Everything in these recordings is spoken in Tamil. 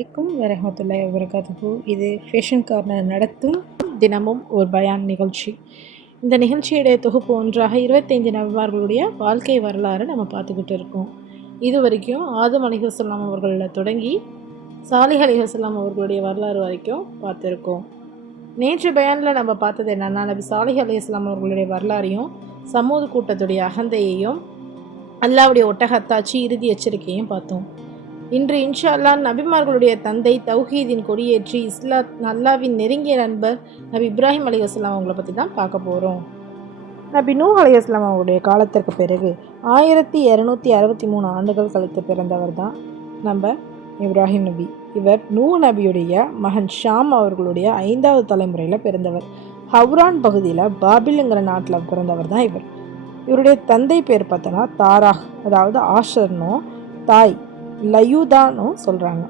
அலைக்கும் வரஹ்மத்துல்லாஹி வபரகாத்துஹு. இது ஃபேஷன் கார்னர் நடத்தும் தினமும் ஒரு பயான் நிகழ்ச்சி. இந்த நிகழ்ச்சியுடைய தொகுப்பு ஒன்றாக 25 நபிமார்களுடைய வாழ்க்கை வரலாறு நம்ம பார்த்துக்கிட்டு இருக்கோம். இது வரைக்கும் ஆதம் அலைஹிஸ்ஸலாம் அவர்களில் தொடங்கி சாலிஹ் அலைஹிஸ்ஸலாம் அவர்களுடைய வரலாறு வரைக்கும் பார்த்துருக்கோம். நேற்று பயானில் நம்ம பார்த்தது என்னென்னா, நபி சாலிஹ் அலைஹிஸ்ஸலாம் அவர்களுடைய வரலாறையும் சமூக கூட்டத்துடைய அகந்தையையும் அல்லாவுடைய ஒட்டகத்தாட்சி இறுதி எச்சரிக்கையும் பார்த்தோம். இன்று இன்ஷா அல்லா நபிமார்களுடைய தந்தை தௌஹீதின் கொடியேற்றி அல்லாவின் நெருங்கிய நண்பர் நபி இப்ராஹிம் அலைஹிஸ்ஸலாம் அவங்கள பற்றி தான் பார்க்க போகிறோம். நபி நூஹ் அலைஹிஸ்ஸலாம் அவருடைய காலத்திற்கு பிறகு 1263 ஆண்டுகள் கழித்து பிறந்தவர் தான் நம்ம இப்ராஹிம் நபி. இவர் நூஹ் நபியுடைய மகன் ஷாம் அவர்களுடைய 5வது தலைமுறையில் பிறந்தவர். ஹவ்ரான் பகுதியில் பாபிலுங்கிற நாட்டில் பிறந்தவர் தான் இவர். இவருடைய தந்தை பேர் பார்த்தோன்னா தாராஹ், அதாவது ஆஷர்னும், தாய் லயூதானும் சொல்கிறாங்க.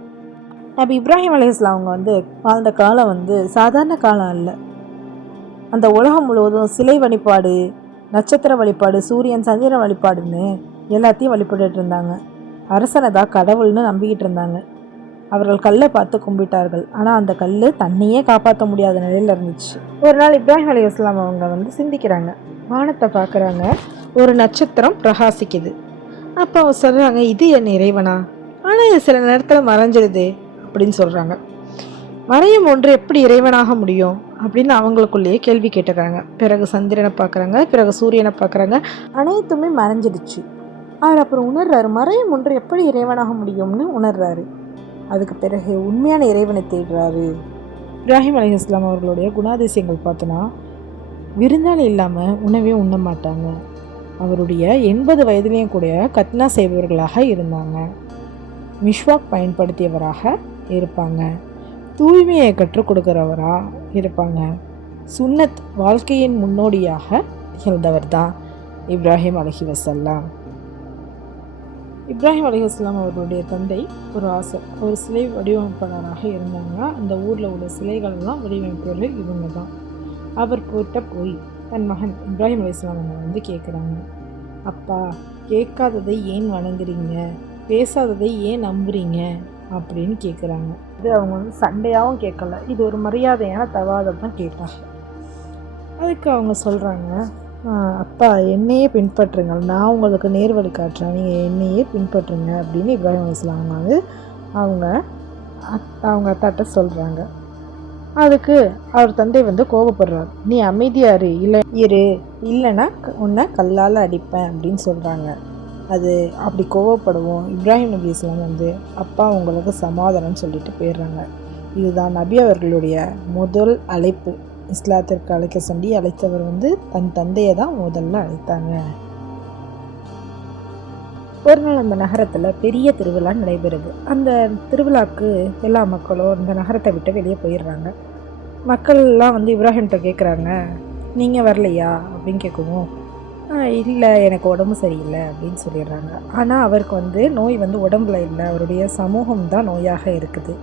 நபி இப்ராஹிம் அலைஹிஸ்ஸலாம் அவங்க வாழ்ந்த காலம் சாதாரண காலம் அல்ல. அந்த உலகம் முழுவதும் சிலை வழிபாடு, நட்சத்திர வழிபாடு, சூரியன் சந்திரன் வழிபாடுன்னு எல்லாத்தையும் வழிபட்டுட்டு இருந்தாங்க. அரசனை தான் கடவுள்னு நம்பிக்கிட்டு இருந்தாங்க. அவர்கள் கல்லை பார்த்து கும்பிட்டார்கள். ஆனால் அந்த கல் தன்னையே காப்பாற்ற முடியாத நிலையில் இருந்துச்சு. ஒரு நாள் இப்ராஹிம் அலைஹிஸ்ஸலாம் அவங்க சிந்திக்கிறாங்க. வானத்தை பார்க்குறாங்க. ஒரு நட்சத்திரம் பிரகாசிக்குது. அப்போ அவங்க சொல்கிறாங்க, இது என் இறைவனா? ஆனால் இது சில நேரத்தில் மறைஞ்சிடுது அப்படின்னு சொல்கிறாங்க. மறையும் ஒன்று எப்படி இறைவனாக முடியும் அப்படின்னு அவங்களுக்குள்ளேயே கேள்வி கேட்டுக்கிறாங்க. பிறகு சந்திரனை பார்க்குறாங்க, பிறகு சூரியனை பார்க்குறாங்க. அனைத்துமே மறைஞ்சிடுச்சு. அவர் அப்புறம் உணர்றாரு, மறையும் ஒன்று எப்படி இறைவனாக முடியும்னு உணர்றாரு. அதுக்கு பிறகு உண்மையான இறைவனை தேடுறாரு. இப்ராஹிம் அலைஹிஸ்ஸலாம் அவர்களுடைய குணாதிசயங்கள் பார்த்தோன்னா, விருந்தாளி இல்லாமல் உணவே உண்ண மாட்டாங்க. அவருடைய 80 வயதிலையும் கூட கத்னா செய்பவர்களாக இருந்தாங்க. மிஷ்வாக் பயன்படுத்தியவராக இருப்பாங்க. தூய்மையை கற்றுக் கொடுக்கிறவராக இருப்பாங்க. சுன்னத் வாழ்க்கையின் முன்னோடியாக திகழ்ந்தவர் தான் இப்ராஹிம் அலைஹிஸ்ஸலாம். இப்ராஹிம் அலைஹிஸ்ஸலாம் அவர்களுடைய தந்தை ஒரு சிலை வடிவமைப்பாளராக இருந்தாங்க. அந்த ஊரில் உள்ள சிலைகளெல்லாம் வடிவமைப்பவர்கள் இவங்க தான். அவர் போய் தன் மகன் இப்ராஹிம் அலைஹிஸ்ஸலாம் கேட்குறாங்க, அப்பா, கேட்காததை ஏன் வணங்குறீங்க, பேசாததை ஏன் நம்புறீங்க அப்படின்னு கேட்குறாங்க. இது அவங்க சண்டையாகவும் கேட்கல, இது ஒரு மரியாதையான தவாதம் தான் கேட்டாங்க. அதுக்கு அவங்க சொல்கிறாங்க, அப்பா, என்னையே பின்பற்றுங்க, நான் உங்களுக்கு நேர்வழி காட்டுறேன், நீங்கள் என்னையே பின்பற்றுங்க அப்படின்னு இப்ராஹிம் அலைஹிஸ்ஸலாம் அவங்க அத்தாட்ட சொல்கிறாங்க. அதுக்கு அவர் தந்தை கோபப்படுறார். நீ அமைதியாரு, இல்லைன்னா உன்னை கல்லால் அடிப்பேன் அப்படின்னு சொல்கிறாங்க. அது அப்படி கோபப்படவும் இப்ராஹிம் நபி இஸ்லாம் அப்பா, உங்களுக்கு சமாதானம் சொல்லிட்டு போயிடுறாங்க. இதுதான் நபி அவர்களுடைய முதல் அழைப்பு. இஸ்லாத்திற்கு அழைக்க சொல்லி அழைத்தவர் தன் தந்தையை தான் முதல்ல அழைத்தாங்க. ஒரு நாள் அந்த நகரத்தில் பெரிய திருவிழா நடைபெறுது. அந்த திருவிழாவுக்கு எல்லா மக்களும் அந்த நகரத்தை விட்டு வெளியே போயிடுறாங்க. மக்கள்லாம் இப்ராஹிம்கிட்ட கேட்குறாங்க, நீங்கள் வரலையா அப்படின்னு கேட்கவும், இல்லை, எனக்கு உடம்பு சரியில்லை அப்படின்னு சொல்லிடுறாங்க. ஆனால் அவருக்கு நோய் உடம்புல இல்லை, அவருடைய சமூகம் தான் நோயாக இருக்குது.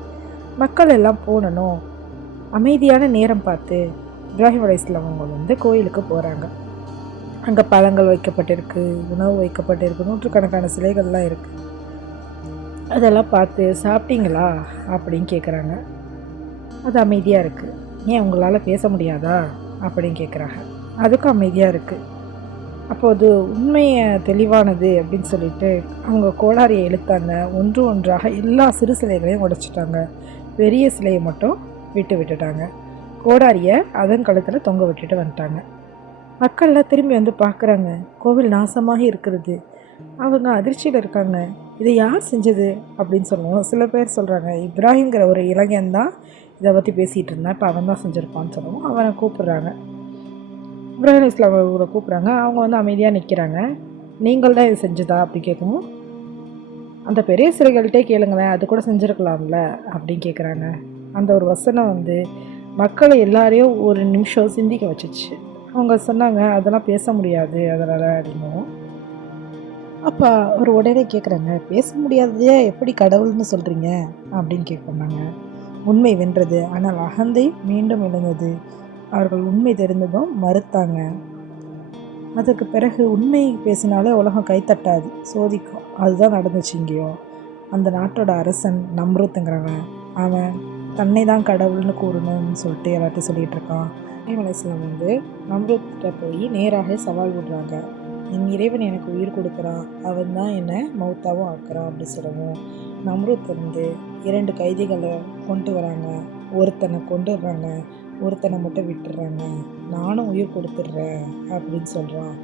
மக்கள் எல்லாம் போனணும். அமைதியான நேரம் பார்த்து இப்ராஹிம் அலைஹிஸ்ஸலாம் அவங்க கோயிலுக்கு போகிறாங்க. அங்கே பழங்கள் வைக்கப்பட்டிருக்கு, உணவு வைக்கப்பட்டிருக்கு, நூற்றுக்கணக்கான சிலைகள்லாம் இருக்குது. அதெல்லாம் பார்த்து சாப்பிட்டீங்களா அப்படின்னு கேட்குறாங்க. அது அமைதியாக இருக்குது. ஏன் உங்களால் பேச முடியாதா அப்படின்னு கேட்குறாங்க. அதுக்கும் அமைதியாக இருக்குது. அப்போது உண்மையை தெளிவானது அப்படின்னு சொல்லிட்டு அவங்க கோடாரியை இழுத்தாங்க. ஒன்றாக எல்லா சிறு சிலைகளையும் உடைச்சிட்டாங்க. பெரிய சிலையை மட்டும் விட்டுட்டாங்க. கோடாரியை அதன் கழுத்தில் தொங்க விட்டுட்டு வந்துட்டாங்க. மக்கள்லாம் திரும்பி பார்க்குறாங்க. கோவில் நாசமாக இருக்கிறது. அவங்க அதிர்ச்சியில் இருக்காங்க. இதை யார் செஞ்சது அப்படின்னு சொல்லுவோம். சில பேர் சொல்கிறாங்க, இப்ராஹிம்ங்கிற ஒரு இளைஞன் தான் இதை பற்றி பேசிகிட்டு இருந்தான், இப்போ அவன் தான் செஞ்சுருப்பான்னு சொல்லுவோம். அவனை கூப்பிட்றாங்க. இப்ராஹிம் அலைஹிஸ்ஸலாம் அவரை கூப்பிட்றாங்க. அவங்க அமைதியாக நிற்கிறாங்க. நீங்கள் தான் இது செஞ்சதா அப்படி கேட்கவும், அந்த பெரிய சிலைகள்கிட்டே கேளுங்களேன், அது கூட செஞ்சுருக்கலாம்ல அப்படின்னு கேட்குறாங்க. அந்த ஒரு வசனம் மக்களை எல்லாரையும் ஒரு நிமிஷம் சிந்திக்க வச்சிச்சு. அவங்க சொன்னாங்க, அதெல்லாம் பேச முடியாது அதனால் அப்படின்னும். அப்போ ஒரு உடனே கேட்குறாங்க, பேச முடியாததே எப்படி கடவுள்னு சொல்கிறீங்க அப்படின்னு கேட்குறாங்க. உண்மை வென்றது, ஆனால் அகந்தை மீண்டும் எழுந்தது. அவர்கள் உண்மை தெரிந்ததும் மறுத்தாங்க. அதுக்கு பிறகு உண்மை பேசினாலே உலகம் கைத்தட்டாது, சோதிக்கும். அதுதான் நடந்துச்சு இங்கேயும். அந்த நாட்டோட அரசன் நம்ருத்துங்கிறவன் அவன் தன்னை தான் கடவுள்னு கூறணும்னு சொல்லிட்டு எல்லாத்தையும் சொல்லிகிட்டு இருக்கான். இப்ராஹிம் அலைஹிஸ்ஸலாம் வந்து நம்ரூத்கிட்ட போய் நேராக சவால் விடுறாங்க. என் இறைவன் எனக்கு உயிர் கொடுக்குறான், அவன் தான் என்னை மௌத்தாவும் ஆக்குறான் அப்படி சொல்லவும், நம்ரூத் வந்து 2 கைதிகளை கொண்டு வராங்க. ஒருத்தனை கொண்டுடுறாங்க, ஒருத்தனை மட்டும் விட்டுடுறாங்க. நானும் உயிர் கொடுத்துட்றேன் அப்படின்னு சொல்கிறான்.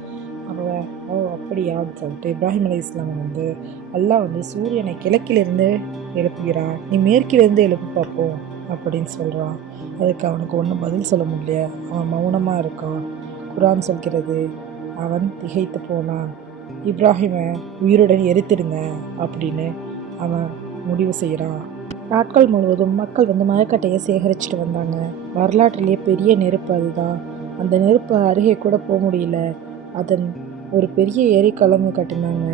அவன் ஓ அப்படியா அப்படின்னு சொல்லிட்டு இப்ராஹிம் அலைஹிஸ்ஸலாம் வந்து அல்லாஹ் வந்து சூரியனை கிழக்கிலிருந்து எழுப்புகிறான், நீ மேற்கிலிருந்து எழுப்பு பார்ப்போம் அப்படின்னு சொல்கிறான். அதுக்கு அவனுக்கு ஒன்றும் பதில் சொல்ல முடியல. அவன் மௌனமாக இருக்கான். குர்ஆன் சொல்கிறது, அவன் திகைத்து போனான். இப்ராஹிமை உயிருடன் எரித்திடுங்க அப்படின்னு அவன் முடிவு செய்கிறான். நாட்கள் முழுவதும் மக்கள் வந்து மரக்கட்டையை சேகரிச்சுட்டு வந்தாங்க. வரலாற்றிலேயே பெரிய நெருப்பு அதுதான். அந்த நெருப்பு அருகே கூட போக முடியல. அதன் ஒரு பெரிய எரிக்கலமை கட்டினாங்க.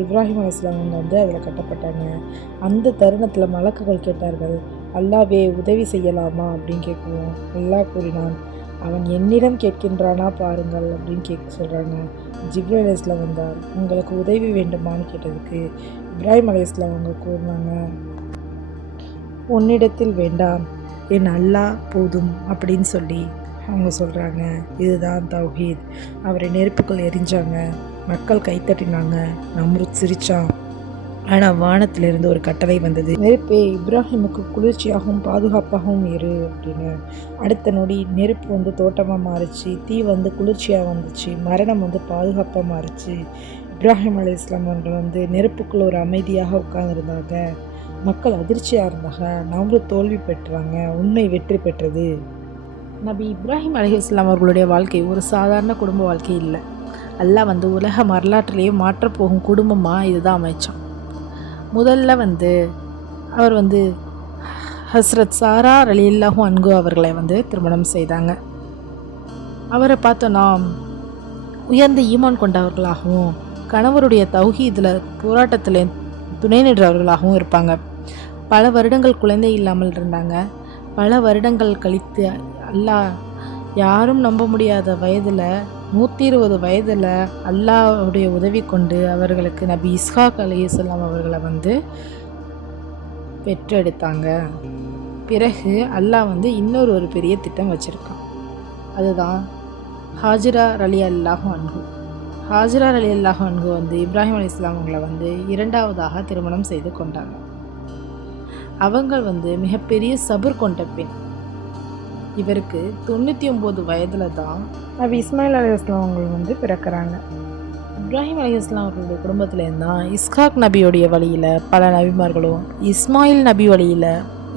இப்ராஹிம் அலைஹிஸ்ஸலாம் வந்து அதில் கட்டப்பட்டாங்க. அந்த தருணத்தில் மலக்குகள் கேட்டார்கள், அல்லாவே உதவி செய்யலாமா அப்படின்னு கேட்குவோம். அல்லாஹ் கூறினான், அவன் என்னிடம் கேட்கின்றானா பாருங்கள் அப்படின்னு கேட்க சொல்கிறாங்க. ஜிப்ரீல் அலைஹிஸ்ஸலாம் வந்தார். உங்களுக்கு உதவி வேண்டுமான்னு கேட்டதுக்கு இப்ராஹிம் அலைஹிஸ்ஸலாம் அவங்க கூறினாங்க, உன்னிடத்தில் வேண்டாம், என் அல்லாஹ் போதும் அப்படின்னு சொல்லி அவங்க சொல்கிறாங்க. இதுதான் தௌஹீத். அவரை நெருப்புக்குள் எரிஞ்சாங்க. மக்கள் கைத்தட்டினாங்க. நம்ரூத் சிரித்தான். ஆனால் வானத்திலிருந்து ஒரு கட்டளை வந்தது, நெருப்பே இப்ராஹிமுக்கு குளிர்ச்சியாகவும் பாதுகாப்பாகவும் இரு அப்படின்னு. அடுத்த நொடி நெருப்பு வந்து தோட்டமாக மாறிச்சு, தீ வந்து குளிர்ச்சியாக வந்துச்சு, மரணம் வந்து பாதுகாப்பாக மாறிச்சு. இப்ராஹிம் அலைஹிஸ்ஸலாம் அவர்கள் வந்து நெருப்புக்குள்ள ஒரு அமைதியாக உட்கார்ந்துருந்தாங்க. மக்கள் அதிர்ச்சியாக இருந்தாங்க. நம்ரூத் தோல்வி பெற்றாங்க, உண்மை வெற்றி பெற்றது. நபி இப்ராஹிம் அலைஹிஸ்ஸலாம் அவர்களுடைய வாழ்க்கை ஒரு சாதாரண குடும்ப வாழ்க்கை இல்லை. அல்லாஹ் வந்து உலக வரலாற்றிலேயே மாற்றப்போகும் குடும்பமாக இதுதான் அமைச்சான். முதல்ல வந்து அவர் வந்து ஹஸ்ரத் சாரா ரலியல்லாஹு அன்ஹு அவர்களை வந்து திருமணம் செய்தாங்க. அவரை பார்த்தோன்னா உயர்ந்த ஈமான் கொண்டவர்களாகவும் கணவருடைய தௌஹீதில் போராட்டத்தில் துணை நின்றவர்களாகவும் இருப்பாங்க. பல வருடங்கள் குழந்தை இல்லாமல் இருந்தாங்க. பல வருடங்கள் கழித்து அல்லாஹ் யாரும் நம்ப முடியாத வயதில் 120 வயதில் அல்லாஹ்வுடைய உதவி கொண்டு அவர்களுக்கு நபி இஸ்ஹாக் அலைஹிஸ்ஸலாம் அவர்களை வந்து பெற்றெடுத்தாங்க. பிறகு அல்லாஹ் வந்து இன்னொரு பெரிய திட்டம் வச்சுருக்கான். அதுதான் ஹாஜிரா ரலியல்லாஹு அன்ஹு. ஹாஜிரா ரலியல்லாஹு அன்ஹு வந்து இப்ராஹிம் அலைஹிஸ்ஸலாம் அவங்களை வந்து இரண்டாவதாக திருமணம் செய்து கொண்டாங்க. அவங்க வந்து மிகப்பெரிய சபர் கொண்ட பெண். இவருக்கு 99 வயதில் தான் நபி இஸ்மாயில் அலைஹிஸ்ஸலாம் அவங்க வந்து பிறக்கிறாங்க. இப்ராஹிம் அலைஹிஸ்ஸலாம் அவர்களுடைய குடும்பத்துலேருந்து தான் இஸ்ஹாக் நபியோடைய வழியில் பல நபிமார்களும், இஸ்மாயில் நபி வழியில்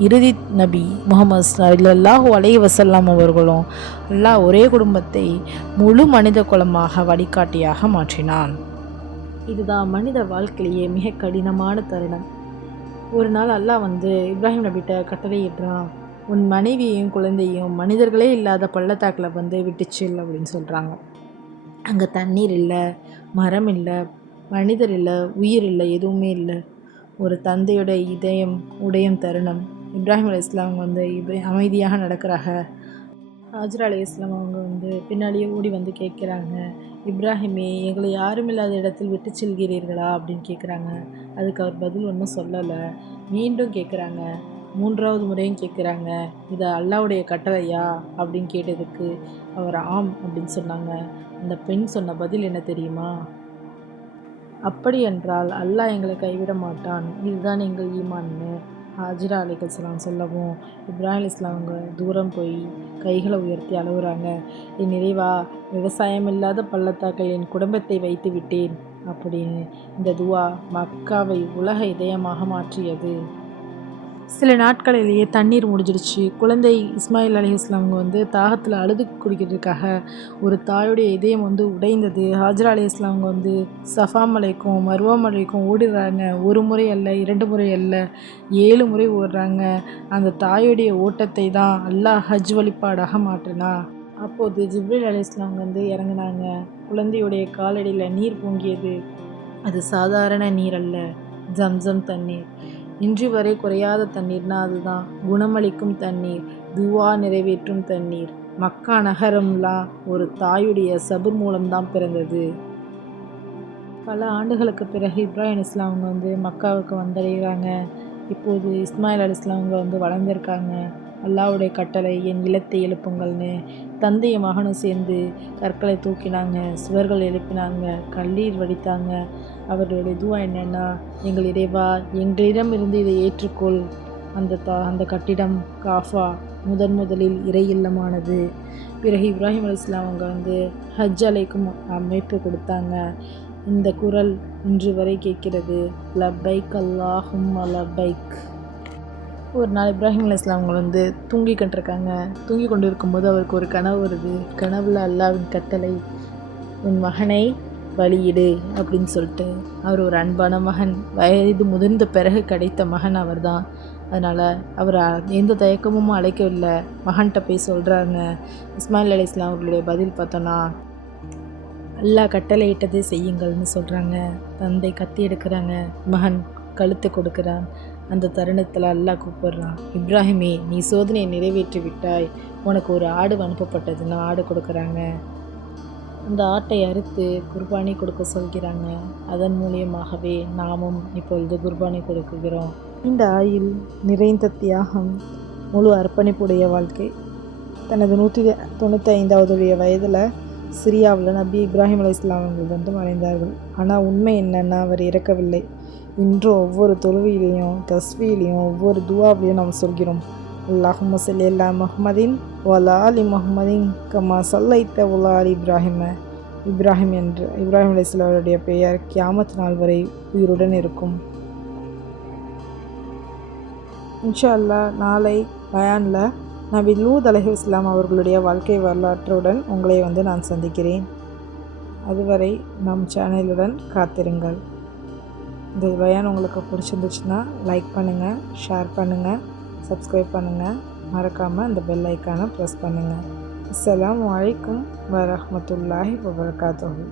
இறுதி நபி முஹம்மது ஸல்லல்லாஹு அலைஹி வஸல்லம் அவர்களும் அல்லாஹ் ஒரே குடும்பத்தை முழு மனித குலமாக வழிகாட்டியாக மாற்றினான். இதுதான் மனித வாழ்க்கையிலேயே மிக கடினமான தருணம். ஒரு நாள் அல்லாஹ் வந்து இப்ராஹிம் நபிகிட்ட கட்டளையிடுறான், உன் மனைவியையும் குழந்தையும் மனிதர்களே இல்லாத பள்ளத்தாக்கில் வந்து விட்டுச்சில் அப்படின்னு சொல்கிறாங்க. அங்கே தண்ணீர் இல்லை, மரம் இல்லை, மனிதர் இல்லை, உயிர் இல்லை, எதுவுமே இல்லை. ஒரு தந்தையோட இதயம் உடையும் தருணம். இப்ராஹிம் அலைஹிஸ்ஸலாம் அவங்க வந்து அமைதியாக நடக்கிறாங்க. ஹாஜிரா அலைஹிஸ்ஸலாம் அவங்க வந்து பின்னாடியே ஓடி வந்து கேட்குறாங்க, இப்ராஹிமே எங்களை யாரும் இல்லாத இடத்தில் விட்டு செல்கிறீர்களா அப்படின்னு கேட்குறாங்க. அதுக்கு அவர் பதில் ஒன்றும் சொல்லலை. மீண்டும் கேட்குறாங்க, 3வது முறையும் கேட்குறாங்க, இது அல்லாஹ்வுடைய கட்டளையா அப்படின்னு கேட்டதுக்கு அவர் ஆம் அப்படின்னு சொன்னாங்க. அந்த பெண் சொன்ன பதில் என்ன தெரியுமா? அப்படி என்றால் அல்லாஹ் எங்களை கைவிட மாட்டான், இதுதான் எங்கள் ஈமான்னு ஹாஜிரா அலைஹிஸ்ஸலாம் சொல்லவும், இப்ராஹிம் அலைஹிஸ்ஸலாம் அவங்க தூரம் போய் கைகளை உயர்த்தி அழுகுறாங்க, என் இறைவா, விவசாயம் இல்லாத பள்ளத்தாக்கில் என் குடும்பத்தை வைத்து விட்டேன் அப்படின்னு. இந்த துவா மக்காவை உலக இதயமாக மாற்றியது. சில நாட்களிலேயே தண்ணீர் முடிஞ்சிடுச்சு. குழந்தை இஸ்மாயில் அலைஹிஸ்ஸலாம் அவங்க வந்து தாகத்தில் அழுது குடிக்கிறதுக்காக ஒரு தாயுடைய இதயம் வந்து உடைந்தது. ஹாஜிரா அலைஹிஸ்ஸலாம் அவங்க வந்து சஃபா மலைக்கும் மர்வா மலைக்கும் ஓடுறாங்க. 1 முறை அல்ல, 2 முறை அல்ல, 7 முறை ஓடுறாங்க. அந்த தாயுடைய ஓட்டத்தை தான் அல்லாஹ் ஹஜ் வழிபாடாக மாற்றினா. அப்போது ஜிப்ரீல் அலைஹிஸ்ஸலாம் வந்து இறங்கினாங்க. குழந்தையுடைய காலடியில் நீர் பொங்கியது. அது சாதாரண நீர் அல்ல, ஜம்சம் தண்ணீர். இன்று வரை குறையாத தண்ணீர்னா அதுதான். குணமளிக்கும் தண்ணீர், துவா நிறைவேற்றும் தண்ணீர். மக்கா நகரம்லாம் ஒரு தாயுடைய சபர் மூலம்தான் பிறந்தது. பல ஆண்டுகளுக்கு பிறகு இப்ராஹிம் அலைஹிஸ்ஸலாம் அவங்க வந்து மக்காவுக்கு வந்தடைகிறாங்க. இப்போது இஸ்மாயில் அலைஹிஸ்ஸலாம் அவங்க வந்து வளர்ந்துருக்காங்க. அல்லாஹ்வுடைய கட்டளை என் இல்லத்தை எழுப்புங்கள்னு தந்தையும் மகனும் சேர்ந்து கற்களை தூக்கினாங்க, சுவர்கள் எழுப்பினாங்க, கண்ணீர் வடித்தாங்க. அவர்களுடைய துவா என்னென்னா, எங்கள் இறைவா எங்களிடமிருந்து இதை ஏற்றுக்கொள். அந்த கட்டிடம் காஃபா முதலில் இறை இல்லமானது. பிறகு இப்ராஹிம் அலைஹிஸ்ஸலாம் அவங்க வந்து ஹஜ் அலைக்கும் அமைப்பு கொடுத்தாங்க. இந்த குரல் இன்று வரை கேட்கிறது, லப்பைக் அல்லாஹும்ம லப்பைக். ஒரு நாள் இப்ராஹிம் அலைஹிஸ்ஸலாம் அவங்க வந்து தூங்கி கொண்டு இருக்கும்போது அவருக்கு ஒரு கனவு வருது. கனவுல அல்லாஹ்வின் கட்டளை, உன் மகனை பலியிடு அப்படின்னு சொல்லிட்டு. அவர் ஒரு அன்பான மகன், வயது முதிர்ந்த பிறகு கிடைத்த மகன் அவர் தான். அதனால் அவர் எந்த தயக்கமும் அழைக்கவில்லை, மகன்கிட்ட போய் சொல்கிறாங்க. இஸ்மாயில் அலைஹிஸ்ஸலாம் அவர்களுடைய பதில் பார்த்தோன்னா, அல்லாஹ் கட்டளையிட்டதை செய்யுங்கள்னு சொல்கிறாங்க. தந்தை கத்தி எடுக்கிறாங்க, மகன் கழுத்து கொடுக்குறான். அந்த தருணத்தில் அல்லாஹ் கூப்பிடுறான், இப்ராஹிமே நீ சோதனையை நிறைவேற்றி விட்டாய், உனக்கு ஒரு ஆடு அனுப்பப்பட்டதுன்னு ஆடு கொடுக்குறாங்க. அந்த ஆட்டை அறுத்து குர்பானி கொடுக்க சொல்கிறாங்க. அதன் மூலியமாகவே நாமும் இப்பொழுது குர்பானி கொடுக்குகிறோம். இந்த ஆயுள் நிறைந்த தியாகம், முழு அர்ப்பணிப்புடைய வாழ்க்கை. தனது 195வது வயதில் சிரியாவில் நபி இப்ராஹிம் அலைஹிஸ்ஸலாம் அவர்கள் வந்து மறைந்தார்கள். ஆனால் உண்மை என்னென்னா, அவர் இறக்கவில்லை. இன்றும் ஒவ்வொரு தொழுகையிலையும் தஸ்பீலையும் ஒவ்வொரு துவாவிலையும் நாம் சொல்கிறோம், அல்லாஹும்ம ஸல்லி அலா முஹம்மதின் வஅலா ஆலி முஹம்மதின் கமா ஸல்லைத வஅலா ஆலி இப்ராஹிம் என்று இப்ராஹிம் அலைஹிஸ்ஸலாம் அவருடைய பெயர் கியாமத் நாள் வரை உயிருடன் இருக்கும். இன்ஷா அல்லாஹ் நாளை பயானில் நபி லூத் அலைஹிஸ்ஸலாம் அவர்களுடைய வாழ்க்கை வரலாற்றுடன் உங்களை வந்து நான் சந்திக்கிறேன். அதுவரை நம் சேனலுடன் காத்திருங்கள். இந்த பயான் உங்களுக்கு பிடிச்சிருந்துச்சுன்னா லைக் பண்ணுங்கள், ஷேர் பண்ணுங்கள், சப்ஸ்கிரைப் பண்ணுங்கள். மறக்காமல் அந்த பெல் ஐக்கானை ப்ரெஸ் பண்ணுங்கள். அஸ்ஸலாமு அலைக்கும் வரஹ்மத்துல்லாஹி வபரகாத்துஹு.